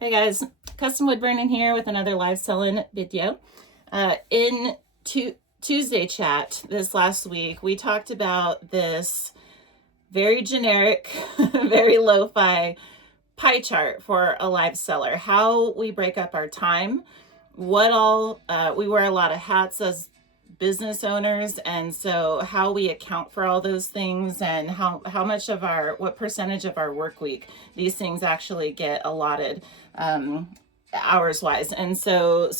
Hey guys, Custom Wood Burning here with another live selling video. In Tuesday chat this last week, we talked about this very generic, very lo-fi pie chart for a live seller, how we break up our time, what all, we wear a lot of hats as business owners, and so how we account for all those things and how much of what percentage of our work week these things actually get allotted hours wise. And so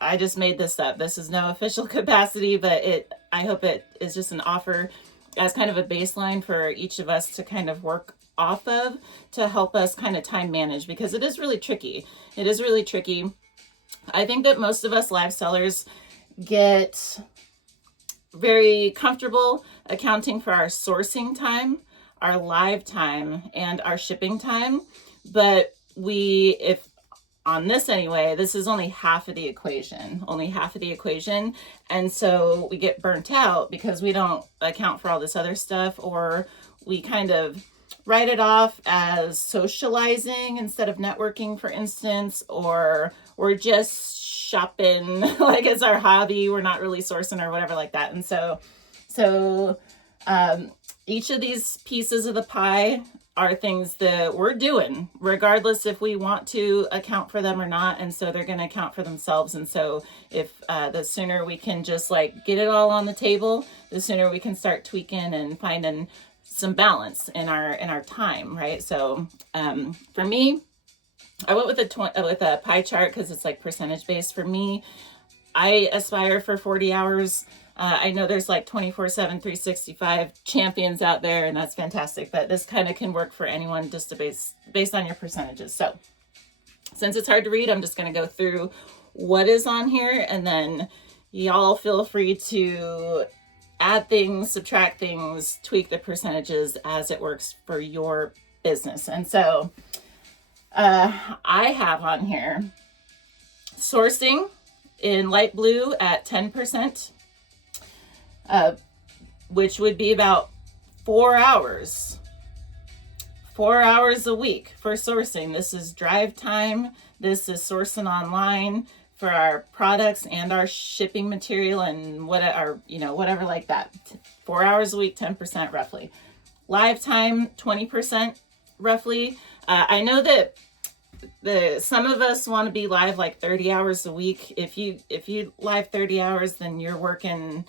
I just made this up. This is no official capacity, but I hope it is just an offer as kind of a baseline for each of us to kind of work off of to help us kind of time manage, because it is really tricky. It is really tricky. I think that most of us live sellers get very comfortable accounting for our sourcing time, our live time, and our shipping time. But if on this anyway, this is only half of the equation, And so we get burnt out because we don't account for all this other stuff, or we kind of write it off as socializing instead of networking, for instance, or we're just shopping like it's our hobby. We're not really sourcing or whatever like that. And so each of these pieces of the pie are things that we're doing regardless if we want to account for them or not. And so they're going to account for themselves. And so if the sooner we can just like get it all on the table, the sooner we can start tweaking and finding some balance in our time, right? So for me, I went with a pie chart because it's like percentage based. For me, I aspire for 40 hours. I know there's like 24/7, 365 champions out there, and that's fantastic. But this kind of can work for anyone just to based on your percentages. So since it's hard to read, I'm just going to go through what is on here, and then y'all feel free to add things, subtract things, tweak the percentages as it works for your business. And so I have on here sourcing in light blue at 10%, which would be about 4 hours. 4 hours a week for sourcing. This is drive time. This is sourcing online for our products and our shipping material and whatever like that. 4 hours a week, 10% roughly. Live time, 20% roughly. I know that some of us want to be live like 30 hours a week. If you live 30 hours, then you're working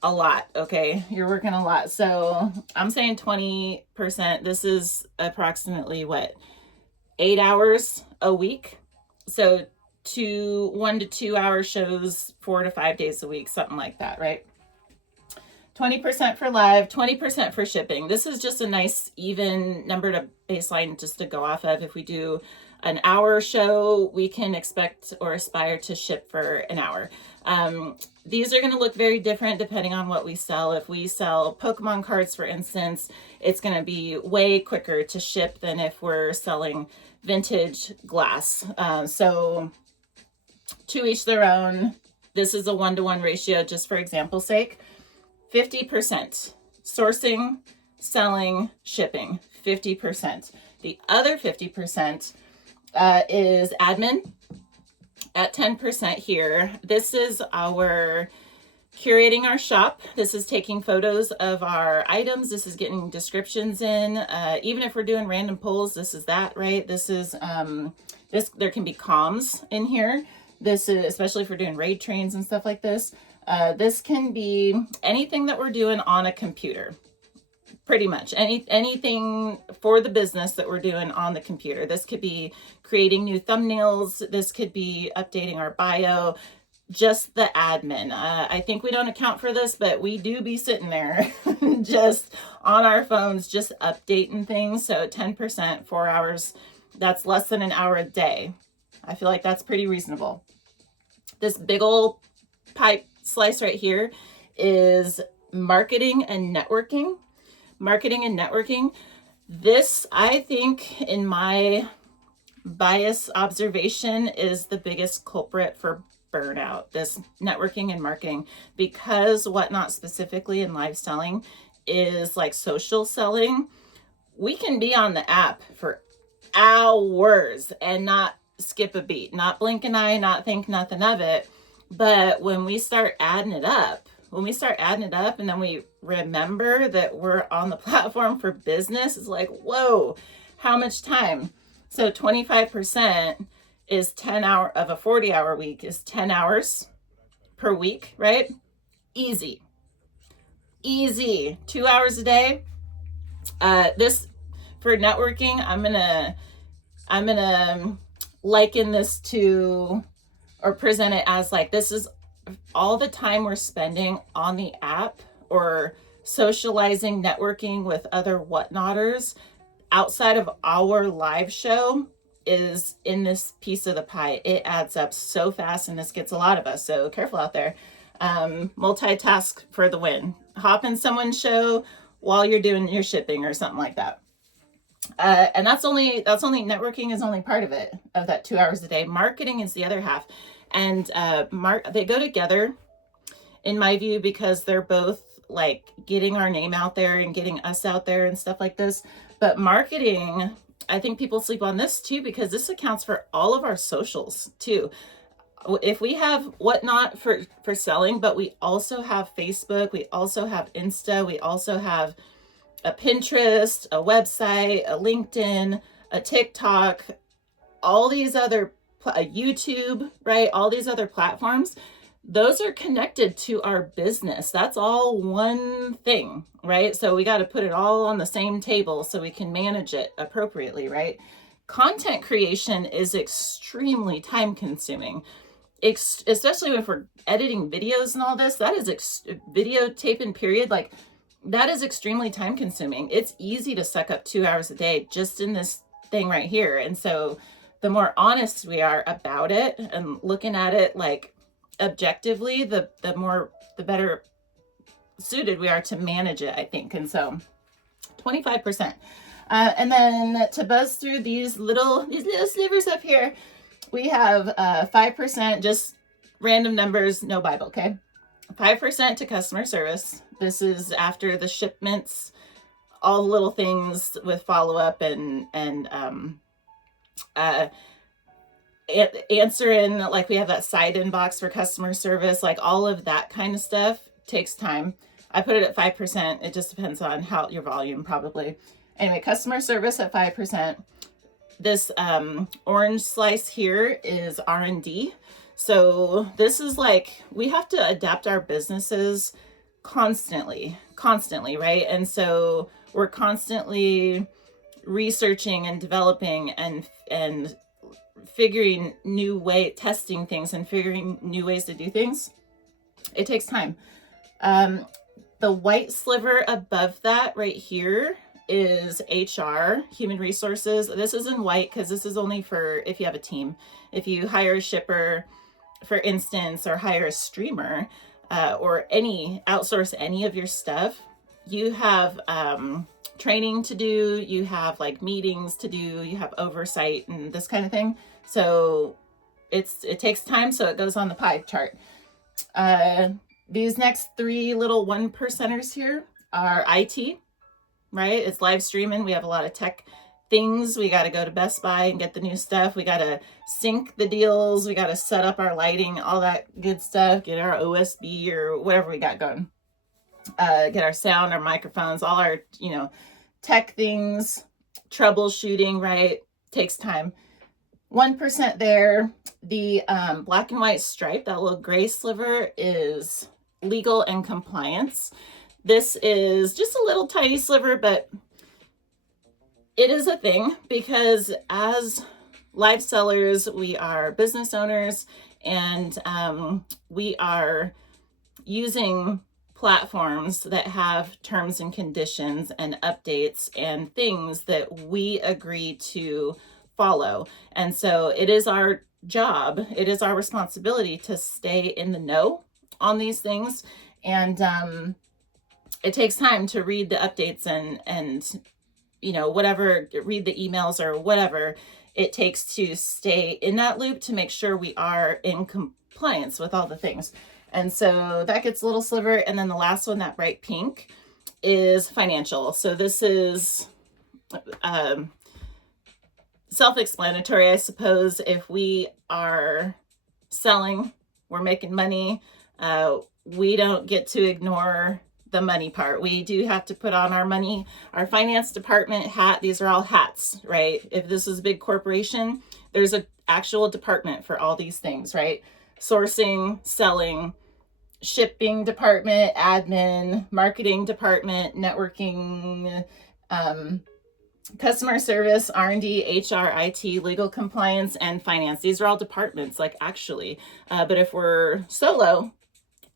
a lot. Okay, you're working a lot. So I'm saying 20%. This is approximately 8 hours a week. So 1 to 2 hour shows 4 to 5 days a week, something like that, right? 20% for live, 20% for shipping. This is just a nice even number to baseline just to go off of. If we do an hour show, we can expect or aspire to ship for an hour. These are going to look very different depending on what we sell. If we sell Pokemon cards, for instance, it's going to be way quicker to ship than if we're selling vintage glass. So to each their own. This is a 1-to-1 ratio, just for example's sake. 50% sourcing, selling, shipping, 50%. The other 50% is admin at 10% here. This is our curating our shop. This is taking photos of our items. This is getting descriptions in. Even if we're doing random polls, this is that, right? This is, there can be comms in here. This is, especially if we're doing raid trains and stuff like this. This can be anything that we're doing on a computer. Pretty much anything for the business that we're doing on the computer. This could be creating new thumbnails. This could be updating our bio, just the admin. I think we don't account for this, but we do be sitting there just on our phones, just updating things. So 10%, 4 hours, that's less than an hour a day. I feel like that's pretty reasonable. This big old pie slice right here is marketing and networking. This, I think, in my bias observation, is the biggest culprit for burnout, this networking and marketing, because Whatnot specifically in live selling is like social selling. We can be on the app for hours and not skip a beat, not blink an eye, not think nothing of it. But when we start adding it up, and then we remember that we're on the platform for business, it's like, whoa, how much time? So 25% is 10 hour of a 40-hour week is 10 hours per week, right? Easy. 2 hours a day. This for networking, I'm gonna liken this to, or present it as like, this is all the time we're spending on the app or socializing, networking with other whatnotters outside of our live show is in this piece of the pie. It adds up so fast, and this gets a lot of us, so careful out there. Multitask for the win. Hop in someone's show while you're doing your shipping or something like that. And that's only networking is only part of it, of that 2 hours a day. Marketing is the other half. And they go together in my view, because they're both like getting our name out there and getting us out there and stuff like this. But marketing, I think people sleep on this too, because this accounts for all of our socials too. If we have Whatnot for selling, but we also have Facebook, we also have Insta, we also have a Pinterest, a website, a LinkedIn, a TikTok, all these other, a YouTube, right? All these other platforms, those are connected to our business. That's all one thing, right? So we got to put it all on the same table so we can manage it appropriately, right? Content creation is extremely time consuming, especially if we're editing videos and all this. That is videotaping period. Like, that is extremely time consuming. It's easy to suck up 2 hours a day just in this thing right here. And so the more honest we are about it and looking at it like objectively, the better suited we are to manage it, I think. And so 25%. And then to buzz through these little slivers up here, we have 5%, just random numbers, no Bible, okay? 5% to customer service. This is after the shipments, all the little things with follow-up and answering, like we have that side inbox for customer service, like all of that kind of stuff takes time. I put it at 5%. It just depends on how your volume probably. Anyway, customer service at 5%. This orange slice here is R&D. So this is like, we have to adapt our businesses constantly, right? And so we're constantly researching and developing and figuring testing things and figuring new ways to do things. It takes time. The white sliver above that right here is HR, human resources. This is in white because this is only for if you have a team. If you hire a shipper, for instance, or hire a streamer, or outsource any of your stuff, you have training to do, you have like meetings to do, you have oversight and this kind of thing. So it takes time, so it goes on the pie chart. These next three little 1%ers here are IT, right? It's live streaming. We have a lot of tech things. We got to go to Best Buy and get the new stuff. We got to sync the deals. We got to set up our lighting, all that good stuff, get our OSB or whatever we got going. Get our sound, our microphones, all our, tech things, troubleshooting, right? Takes time. 1% there. The black and white stripe, that little gray sliver, is legal and compliance. This is just a little tiny sliver, but it is a thing because as live sellers, we are business owners, and we are using platforms that have terms and conditions and updates and things that we agree to follow. And so it is our job, it is our responsibility to stay in the know on these things. And it takes time to read the updates and whatever, read the emails or whatever it takes to stay in that loop to make sure we are in compliance with all the things. And so that gets a little sliver. And then the last one, that bright pink, is financial. So this is self-explanatory, I suppose. If we are selling, we're making money, we don't get to ignore the money part. We do have to put on our money, our finance department hat. These are all hats, right? If this is a big corporation, there's an actual department for all these things, right? Sourcing, selling, shipping department, admin, marketing department, networking, customer service, R&D, HR, IT, legal compliance, and finance. These are all departments, like, actually. But if we're solo,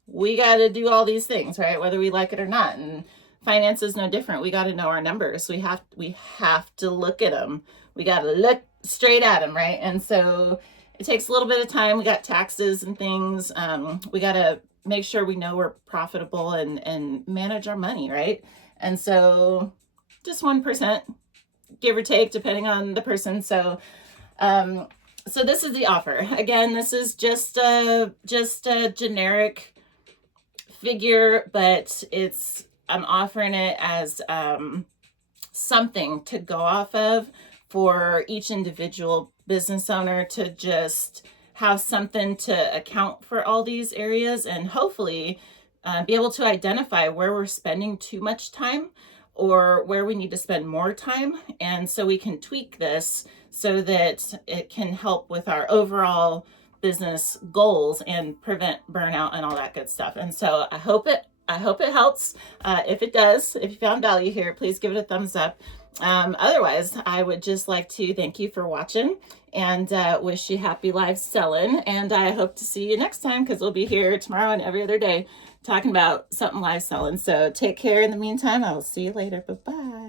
we got to do all these things, right? Whether we like it or not. And finance is no different. We got to know our numbers. We have to look at them. We got to look straight at them, right? And so it takes a little bit of time. We got taxes and things. We got to make sure we know we're profitable and manage our money, right? And so just 1%, give or take, depending on the person. So this is the offer. Again, this is just a generic figure, but I'm offering it as something to go off of for each individual business owner to just have something to account for all these areas, and hopefully be able to identify where we're spending too much time or where we need to spend more time. And so we can tweak this so that it can help with our overall business goals and prevent burnout and all that good stuff. And so I hope it helps. If it does, if you found value here, please give it a thumbs up. Otherwise, I would just like to thank you for watching and wish you happy live selling. And I hope to see you next time, because we'll be here tomorrow and every other day talking about something live selling. So take care in the meantime. I will see you later. Bye-bye.